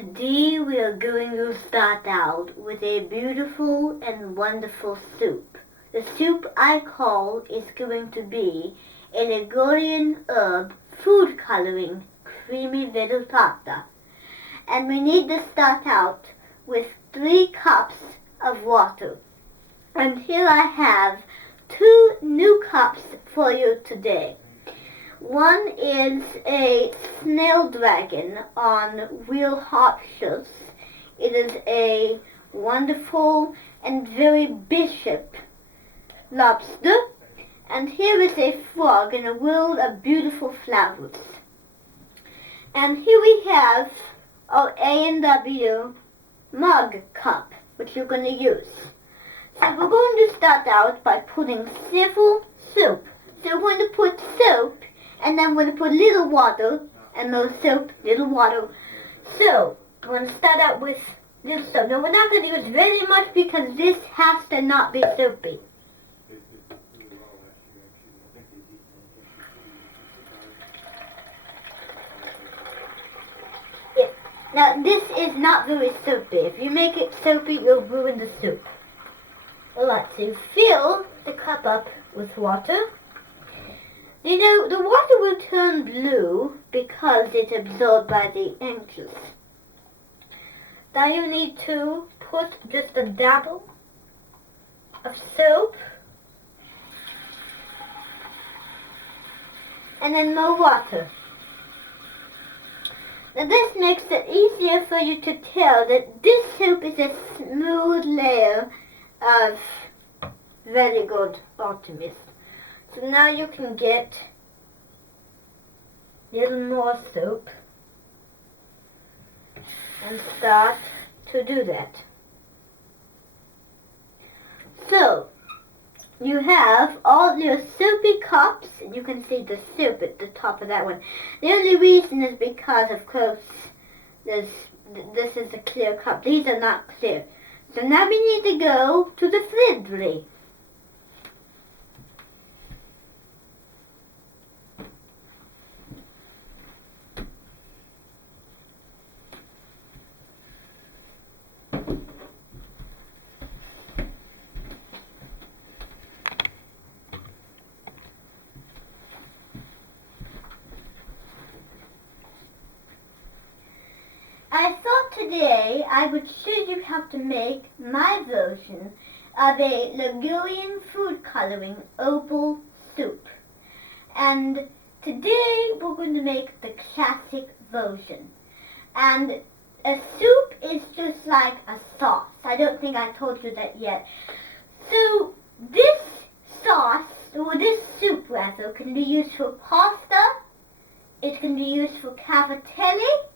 Today we are going to start out with a beautiful and wonderful soup. The soup I call is going to be a Ligurian herb food coloring creamy vegetata. And we need to start out with 3 cups of water. And here I have 2 new cups for you today. One is a snail dragon on real hot shoes. It is a wonderful and very bishop lobster. And here is a frog in a world of beautiful flowers. And here we have our A&W mug cup, which you're going to use. So we're going to start out by putting several soap. So we're going to put soap, and then we're going to put little water, and more soap, little water. So we're going to start out with little soap. Now we're not going to use very much because this has to not be soapy. Now this is not very soapy. If you make it soapy, you'll ruin the soup. Alright, so fill the cup up with water. You know, the water will turn blue because it's absorbed by the ink juice. Now you need to put just a dabble of soap and then more water. Now this makes it easier for you to tell that this soup is a smooth layer of very good Artemis. So now you can get a little more soap and start to do that. So you have all your soapy cups, and you can see the soup at the top of that one. The only reason is because, of course, this is a clear cup. These are not clear. So now we need to go to the fridge. I thought today I would show you how to make my version of a Ligurian food coloring opal soup. And today we're going to make the classic version. And a soup is just like a sauce. I don't think I told you that yet. So this sauce, or this soup rather, can be used for pasta. It can be used for cavatelli.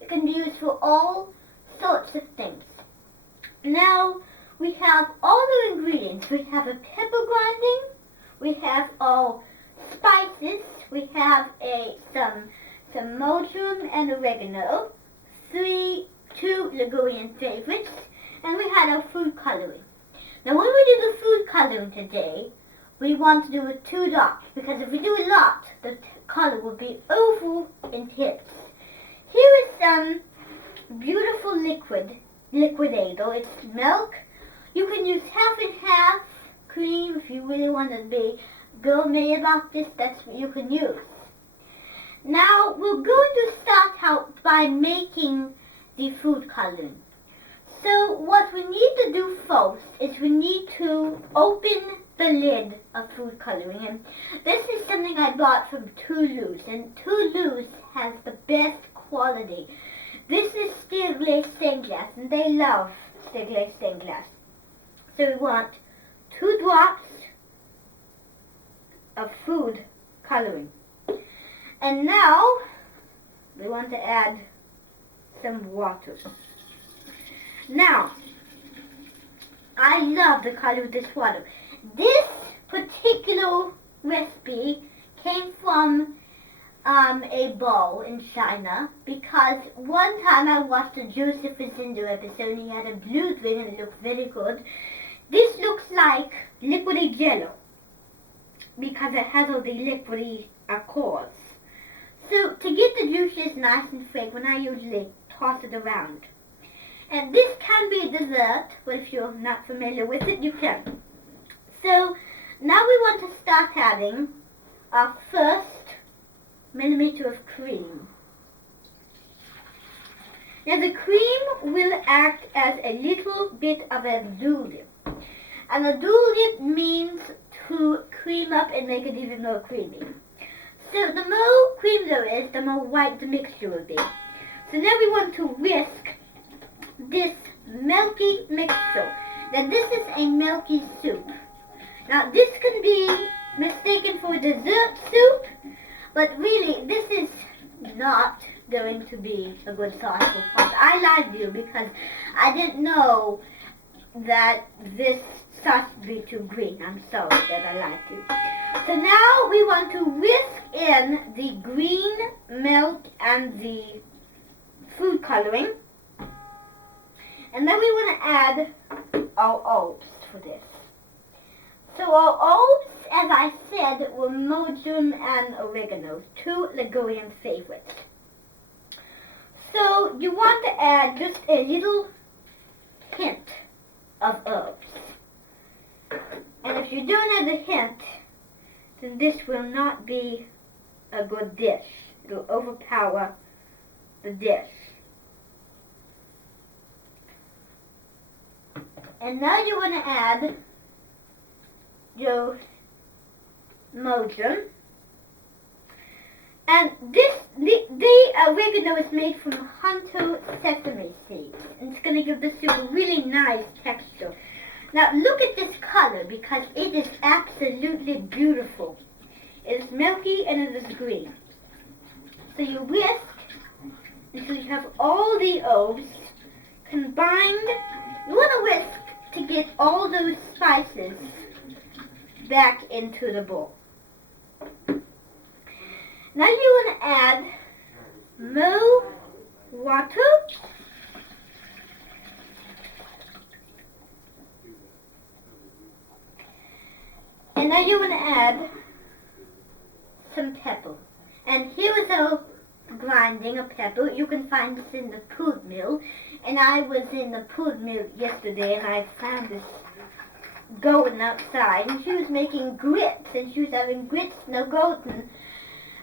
It can be used for all sorts of things. Now, we have all the ingredients. We have a pepper grinding. We have all spices. We have some marjoram and oregano. 2 Ligurian favorites. And we had our food coloring. Now, when we do the food coloring today, we want to do it 2 dots. Because if we do a lot, the color will be oval in tips. Here is some beautiful liquidator. It's milk. You can use half and half cream if you really want to be gourmet about this. That's what you can use. Now we're going to start out by making the food coloring. So what we need to do first is we need to open the lid of food coloring. And this is something I bought from Toulouse. And Toulouse has the best quality. This is steel glaze stained glass, and they love steel glaze stained glass. So we want 2 drops of food coloring. And now we want to add some water. Now, I love the color of this water. This particular recipe came from a bowl in China, because one time I watched a Joseph Fazindo episode and he had a blue drink and it looked very good. This looks like liquidy jello because it has all the liquidy cores. So to get the juices nice and fragrant, I usually toss it around. And this can be a dessert, but if you're not familiar with it, you can. So now we want to start adding our first millimeter of cream. Now the cream will act as a little bit of a doolip. And a doolip means to cream up and make it even more creamy. So the more cream there is, the more white the mixture will be. So now we want to whisk this milky mixture. Now this is a milky soup. Now this can be mistaken for dessert soup, but really this is not going to be a good sauce for pasta. I lied to you because I didn't know that this sauce would be too green. I'm sorry that I lied to you. So now we want to whisk in the green milk and the food coloring. And then we want to add our herbs for this. So our herbs, as I said, were marjoram and oregano, two Ligurian favorites. So you want to add just a little hint of herbs. And if you don't have the hint, then this will not be a good dish. It will overpower the dish. And now you want to add your marjoram. And the oregano is made from Hunter sesame seeds. And it's going to give the soup a really nice texture. Now look at this color because it is absolutely beautiful. It is milky and it is green. So you whisk until you have all the herbs combined. You want to whisk to get all those spices back into the bowl. Now you want to add more water. And now you want to add some pepper. And here is a grinding of pepper. You can find this in the food mill. And I was in the food mill yesterday and I found this golden outside. And she was making grits. And she was having grits, no golden,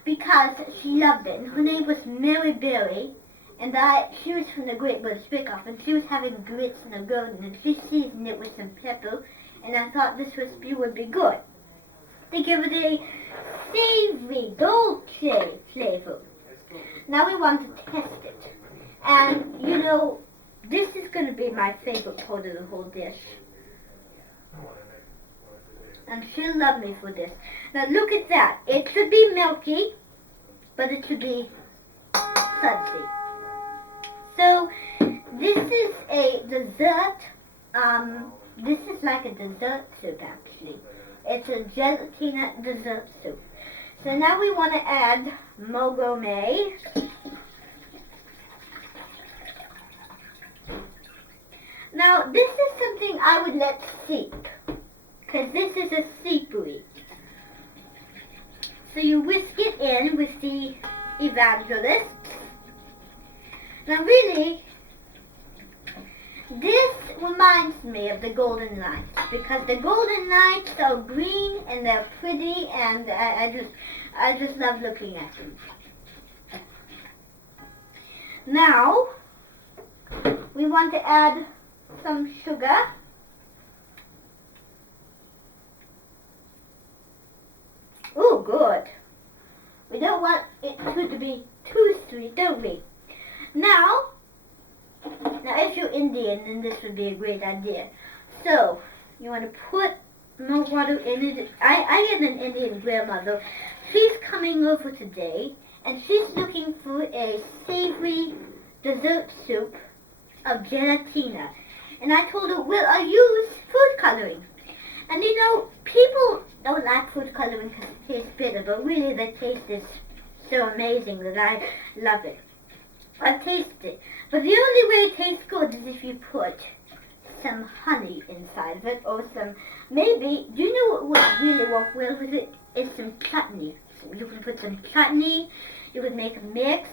because she loved it. And her name was Mary Berry. And she was from the Great British Bake Off. And she was having grits, no golden. And she seasoned it with some pepper. And I thought this recipe would be good. They give it a savory, dolce flavor. Now we want to test it. And, you know, this is going to be my favorite part of the whole dish. And she'll love me for this. Now look at that. It should be milky, but it should be sudsy. So, this is a dessert. This is like a dessert soup, actually. It's a gelatina dessert soup. So now we want to add mogome. Now this is something I would let seep, because this is a seepery. So you whisk it in with the evangelists. Now really, this reminds me of the Golden Knights, because the Golden Knights are green and they're pretty, and I just love looking at them. Now we want to add some sugar. Oh, good. We don't want it to be too sweet, don't we? Now if you're Indian, then this would be a great idea. So, you want to put more water in it. I had an Indian grandmother. She's coming over today, and she's looking for a savory dessert soup of gelatina. And I told her, well, I use food coloring. And you know, people don't like food coloring because it tastes bitter, but really the taste is so amazing that I love it. I've tasted it. But the only way it tastes good is if you put some honey inside of it, or some, maybe, do you know what would really work well with it? Is some chutney. So you can put some chutney, you could make a mix.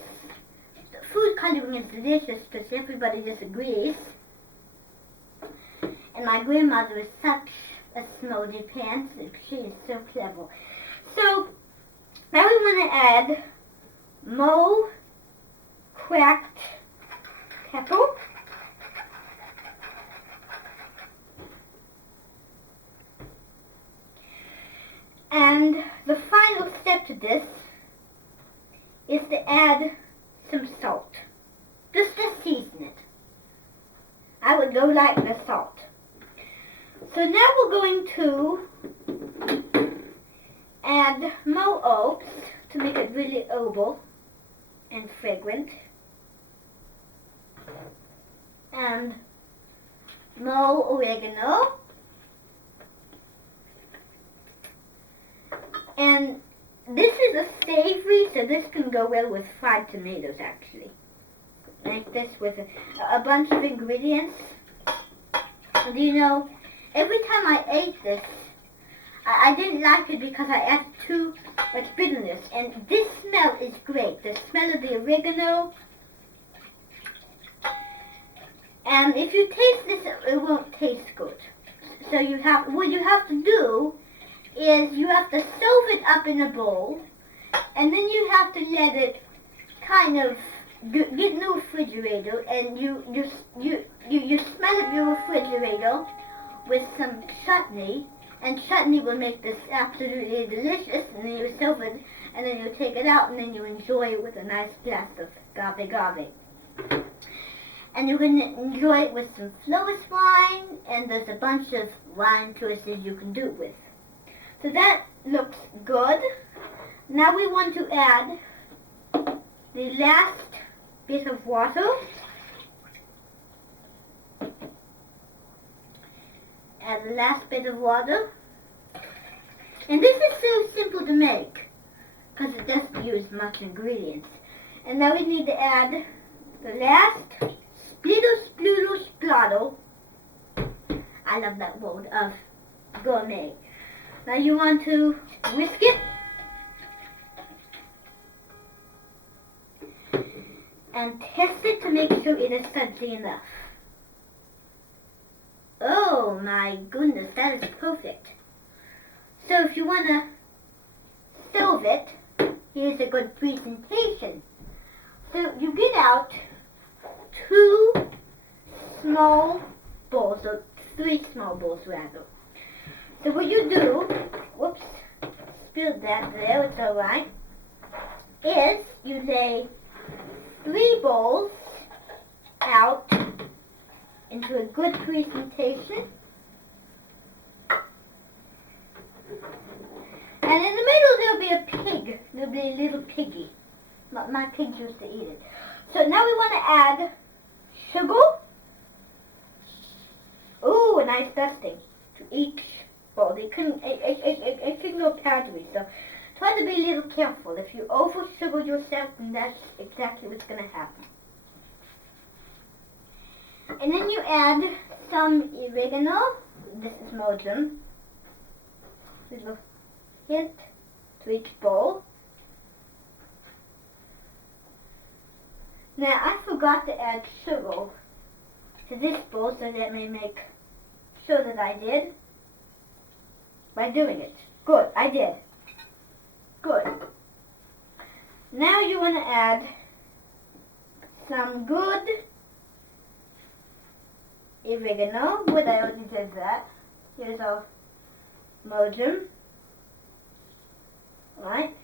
food coloring is delicious because everybody disagrees. And my grandmother is such a smoldy pants. She is so clever. So now we want to add more cracked pepper. And the final step to this is to add some salt. Just to season it. I would go like the salt. So now we're going to add more oats to make it really oval and fragrant. And more oregano. And this is a savory, so this can go well with fried tomatoes actually. Like this with a bunch of ingredients. And you know, every time I ate this, I didn't like it because I added too much bitterness. And this smell is great. The smell of the oregano. And if you taste this, it won't taste good. So what you have to do is you have to stove it up in a bowl, and then you have to let it kind of get in the refrigerator, and you smell up your refrigerator with some chutney, and chutney will make this absolutely delicious. And then you serve it, and then you take it out, and then you enjoy it with a nice glass of agave. And you can enjoy it with some Floris wine, and there's a bunch of wine choices you can do it with. So that looks good. Now we want to add the last bit of water. Add the last bit of water. And this is so simple to make because it doesn't use much ingredients. And now we need to add the last splatter. I love that word, of gourmet. Now you want to whisk it and test it to make sure it is sudsy enough. Oh my goodness, that is perfect. So if you want to serve it, here's a good presentation. So you get out 2 small bowls, or 3 small bowls rather. So what you do, whoops, spilled that there, it's alright, is you lay 3 bowls out into a good presentation. And in the middle there'll be a pig. There'll be a little piggy. My pigs used to eat it. So now we want to add sugar. Ooh, a nice dusting to each bowl. It can go calories, so try to be a little careful. If you over sugar yourself, then that's exactly what's going to happen. And then you add some oregano. This is marjoram. Little hint to each bowl. Now I forgot to add sugar to this bowl, so let me make sure that I did by doing it. Good, I did. Good. Now you want to add some good oregano. But I already did that. Here's our marjoram. Right?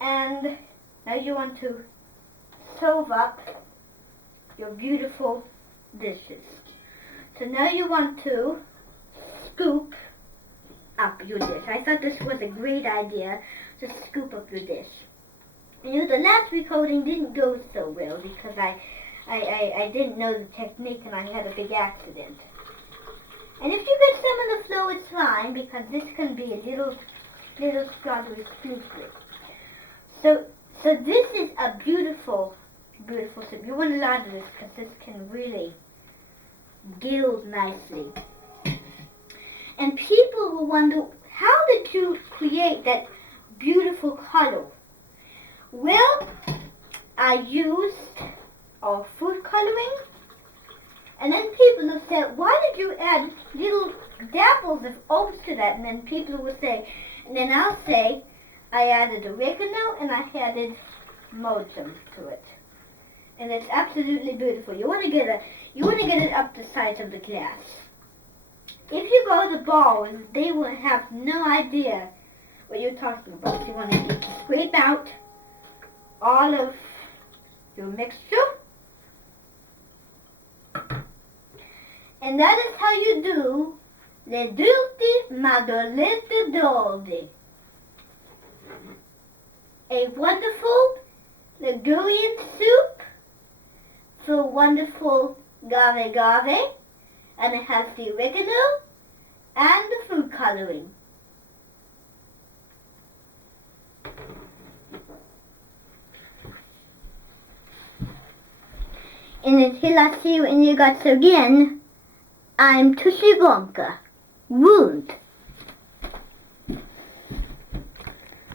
And now you want to serve up your beautiful dishes. So now you want to scoop up your dish. I thought this was a great idea to scoop up your dish. You know, the last recording didn't go so well because I didn't know the technique and I had a big accident. And if you get some of the flour, it's fine because this can be a little strawberry squeaky. So this is a beautiful, beautiful soup. You want a lot of this because this can really gild nicely. And people will wonder, how did you create that beautiful color? Well, I used food coloring, and then people have said, why did you add little dabbles of oats to that? And then people will say, and then I'll say, I added oregano and I added mojo to it. And it's absolutely beautiful. You want to get it up the size of the glass. If you go to bars, they will have no idea what you're talking about. You want to scrape out all of your mixture. And that is how you do le dulce madolette dolce. A wonderful Ligurian soup for wonderful gave, and it has the oregano and the food coloring. And until I see you in your guts again, I'm Tushy Wonka. Wound.